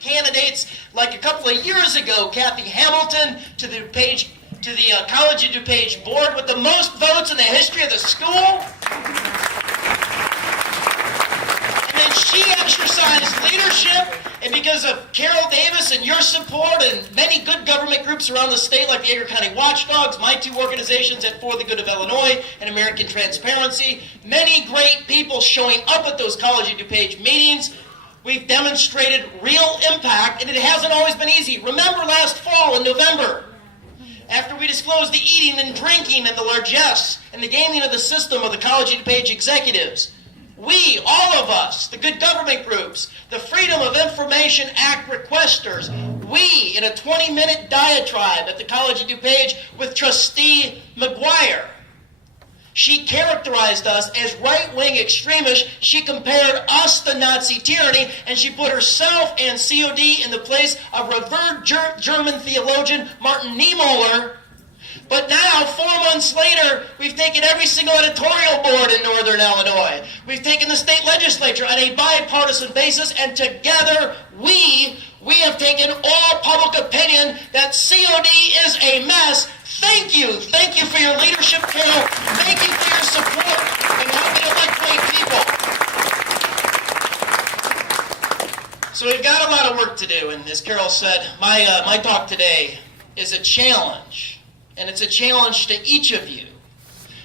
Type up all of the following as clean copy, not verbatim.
candidates like a couple of years ago, Kathy Hamilton to the College of DuPage board with the most votes in the history of the school. And then she exercised leadership, and because of Carol Davis and your support and many good government groups around the state like the Edgar County Watchdogs, my two organizations at For the Good of Illinois and American Transparency, many great people showing up at those College of DuPage meetings, we've demonstrated real impact, and it hasn't always been easy. Remember last fall in November, after we disclosed the eating and drinking and the largesse and the gaming of the system of the College of DuPage executives, we, all of us, the good government groups, the Freedom of Information Act requesters, we, in a 20-minute diatribe at the College of DuPage with Trustee McGuire, she characterized us as right-wing extremists. She compared us to Nazi tyranny, and she put herself and COD in the place of revered German theologian Martin Niemöller. But now, 4 months later, we've taken every single editorial board in Northern Illinois. We've taken the state legislature on a bipartisan basis, and together we have taken all public opinion that COD is a mess. Thank you. Thank you for your leadership, Carol. Thank you for your support in helping elect great people. So we've got a lot of work to do, and as Carol said, my talk today is a challenge. And it's a challenge to each of you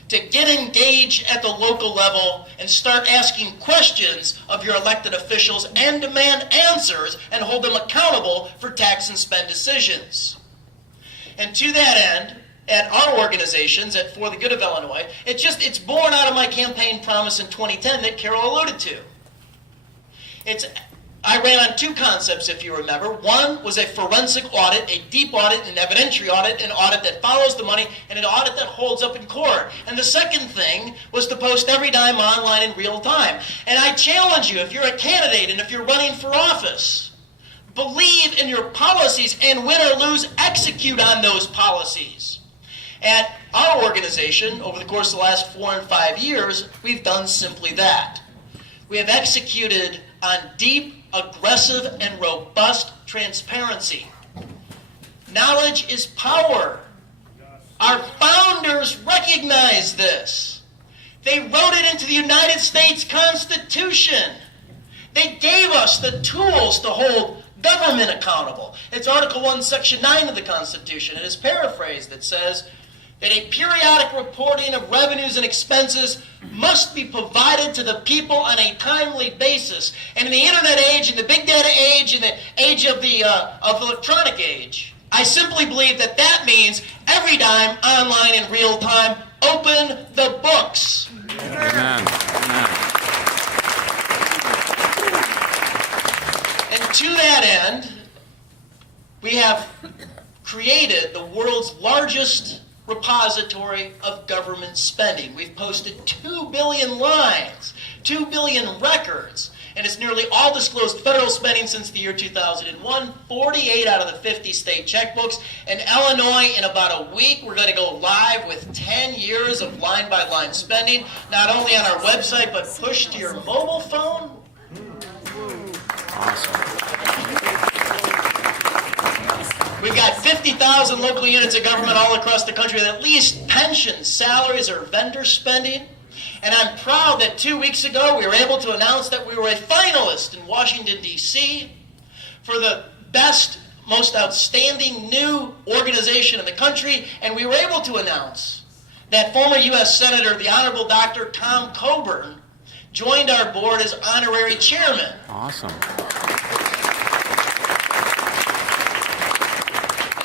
to get engaged at the local level and start asking questions of your elected officials and demand answers and hold them accountable for tax and spend decisions. And to that end, at our organizations, at For the Good of Illinois, it's born out of my campaign promise in 2010 that Carol alluded to. I ran on two concepts, if you remember. One was a forensic audit, a deep audit, an evidentiary audit, an audit that follows the money, and an audit that holds up in court. And the second thing was to post every dime online in real time. And I challenge you, if you're a candidate and if you're running for office, believe in your policies and win or lose, execute on those policies. At our organization, over the course of the last 4 and 5 years, we've done simply that. We have executed on deep, aggressive, and robust transparency. Knowledge is power. Our founders recognized this. They wrote it into the United States Constitution. They gave us the tools to hold government accountable. It's Article 1, Section 9 of the Constitution. It is paraphrased. It says that a periodic reporting of revenues and expenses must be provided to the people on a timely basis. And in the internet age, in the big data age, in the age of the electronic age, I simply believe that that means every dime online in real time. Open the books. Amen. Amen. And to that end, we have created the world's largest repository of government spending. We've posted 2 billion lines, 2 billion records, and it's nearly all disclosed federal spending since the year 2001, 48 out of the 50 state checkbooks. In Illinois, in about a week, we're going to go live with 10 years of line-by-line spending, not only on our website, but pushed to your mobile phone. We've got 50,000 local units of government all across the country with at least pensions, salaries, or vendor spending. And I'm proud that 2 weeks ago we were able to announce that we were a finalist in Washington, D.C. for the best, most outstanding new organization in the country. And we were able to announce that former U.S. Senator, the Honorable Dr. Tom Coburn, joined our board as honorary chairman. Awesome.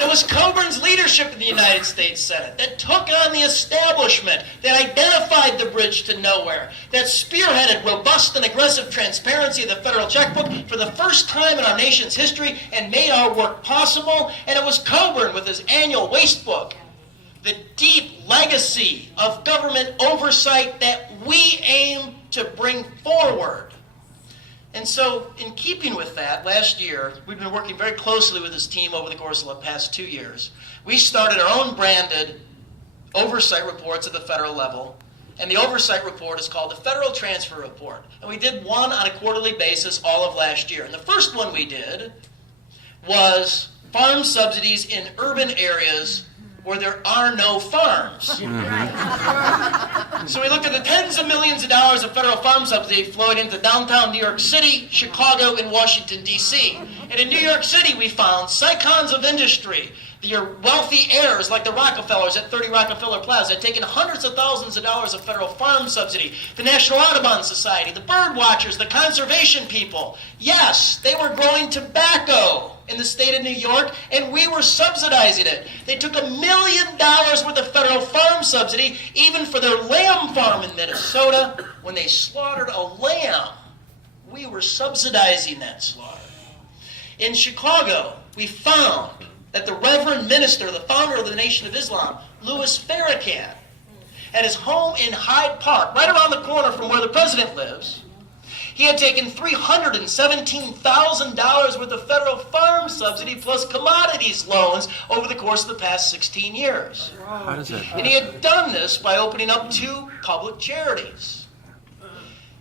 It was Coburn's leadership in the United States Senate that took on the establishment, that identified the bridge to nowhere, that spearheaded robust and aggressive transparency of the federal checkbook for the first time in our nation's history and made our work possible. And it was Coburn with his annual waste book, the deep legacy of government oversight that we aim to bring forward. And so, in keeping with that, last year, we've been working very closely with this team over the course of the past 2 years. We started our own branded oversight reports at the federal level, and the oversight report is called the Federal Transfer Report. And we did one on a quarterly basis all of last year. And the first one we did was farm subsidies in urban areas where there are no farms. So we looked at the tens of millions of dollars of federal farm subsidy flowing into downtown New York City, Chicago, and Washington, D.C. And in New York City, we found cycons of industry, your wealthy heirs like the Rockefellers at 30 Rockefeller Plaza had taken hundreds of thousands of dollars of federal farm subsidy. The National Audubon Society, the bird watchers, the conservation people. Yes, they were growing tobacco in the state of New York, and we were subsidizing it. They took $1 million worth of federal farm subsidy, even for their lamb farm in Minnesota. When they slaughtered a lamb, we were subsidizing that slaughter. In Chicago, we found that the Reverend Minister, the founder of the Nation of Islam, Louis Farrakhan, at his home in Hyde Park, right around the corner from where the president lives, he had taken $317,000 worth of federal farm subsidy plus commodities loans over the course of the past 16 years. How does that And he had done this by opening up 2 public charities.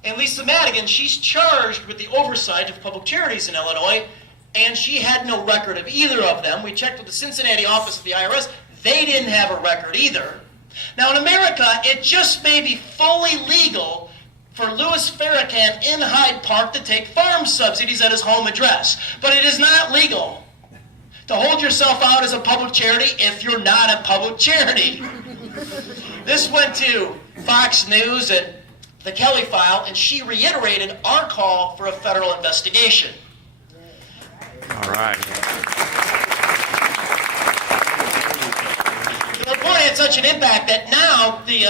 And Lisa Madigan, she's charged with the oversight of public charities in Illinois, and she had no record of either of them. We checked with the Cincinnati office of the IRS. They didn't have a record either. Now in America, it just may be fully legal for Louis Farrakhan in Hyde Park to take farm subsidies at his home address. But it is not legal to hold yourself out as a public charity if you're not a public charity. This went to Fox News and the Kelly File, and she reiterated our call for a federal investigation. All right. The report had such an impact that now the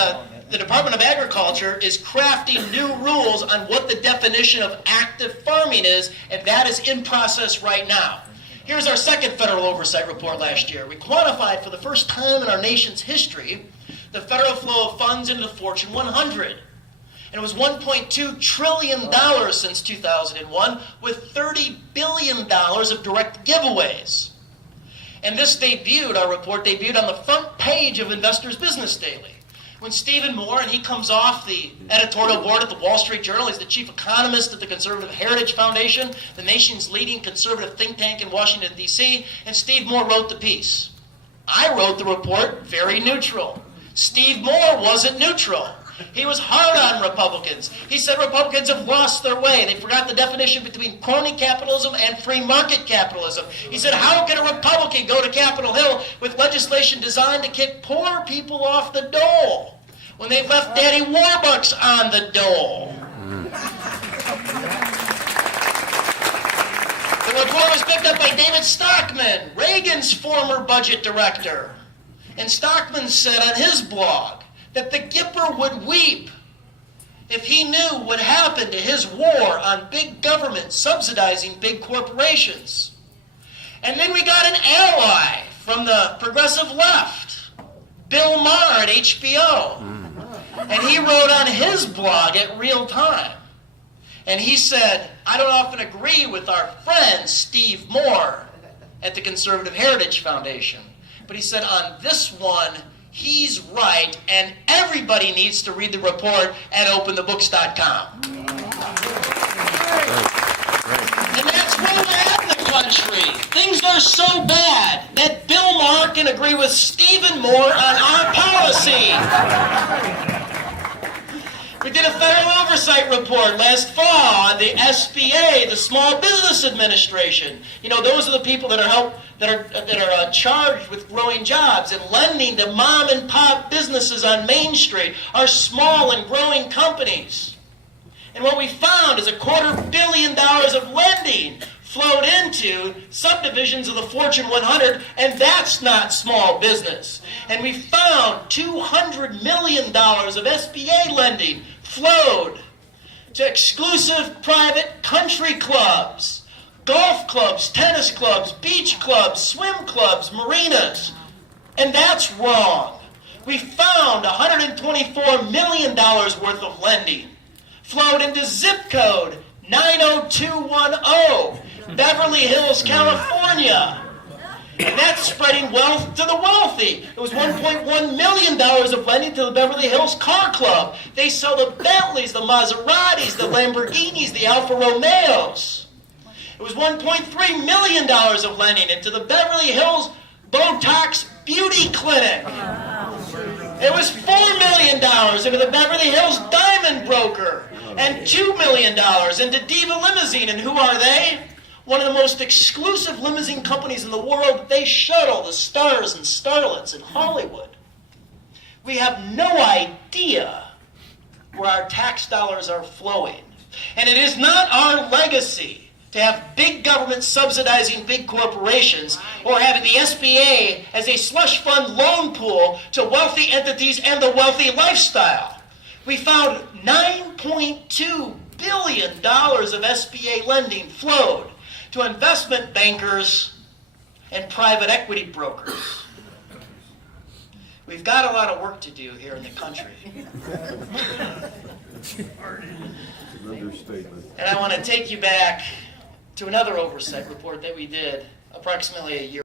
Department of Agriculture is crafting new rules on what the definition of active farming is, and that is in process right now. Here's our second federal oversight report last year. We quantified for the first time in our nation's history the federal flow of funds into the Fortune 100. And it was $1.2 trillion since 2001, with $30 billion of direct giveaways. And this debuted, our report debuted on the front page of Investors Business Daily. When Stephen Moore, and he comes off the editorial board at the Wall Street Journal, he's the chief economist at the Conservative Heritage Foundation, the nation's leading conservative think tank in Washington, D.C., and Steve Moore wrote the piece. I wrote the report very neutral. Steve Moore wasn't neutral. He was hard on Republicans. He said Republicans have lost their way. They forgot the definition between crony capitalism and free market capitalism. He said, how can a Republican go to Capitol Hill with legislation designed to kick poor people off the dole when they've left Daddy Warbucks on the dole? The report was picked up by David Stockman, Reagan's former budget director. And Stockman said on his blog that the Gipper would weep if he knew what happened to his war on big government subsidizing big corporations. And then we got an ally from the progressive left, Bill Maher at HBO. And he wrote on his blog at Real Time. And he said, I don't often agree with our friend Steve Moore at the Conservative Heritage Foundation. But he said, on this one, he's right, and everybody needs to read the report at openthebooks.com. And that's where we're at in the country. Things are so bad that Bill Maher can agree with Stephen Moore on our policy. We did a federal oversight report last fall on the SBA, the Small Business Administration. You know, those are the people that are charged with growing jobs and lending to mom and pop businesses on Main Street, our small and growing companies. And what we found is $250 million of lending flowed into subdivisions of the Fortune 100, and that's not small business. And we found $200 million of SBA lending flowed to exclusive private country clubs, golf clubs, tennis clubs, beach clubs, swim clubs, marinas. And that's wrong. We found $124 million worth of lending flowed into zip code 90210, Beverly Hills, California. And that's spreading wealth to the wealthy. It was $1.1 million of lending to the Beverly Hills Car Club. They sell the Bentleys, the Maseratis, the Lamborghinis, the Alfa Romeos. It was $1.3 million of lending into the Beverly Hills Botox Beauty Clinic. It was $4 million into the Beverly Hills Diamond Broker. And $2 million into Diva Limousine. And who are they? One of the most exclusive limousine companies in the world. They shuttle the stars and starlets in Hollywood. We have no idea where our tax dollars are flowing. And it is not our legacy to have big government subsidizing big corporations or having the SBA as a slush fund loan pool to wealthy entities and the wealthy lifestyle. We found $9.2 billion of SBA lending flowed to investment bankers and private equity brokers. We've got a lot of work to do here in the country. And I want to take you back to another oversight report that we did approximately a year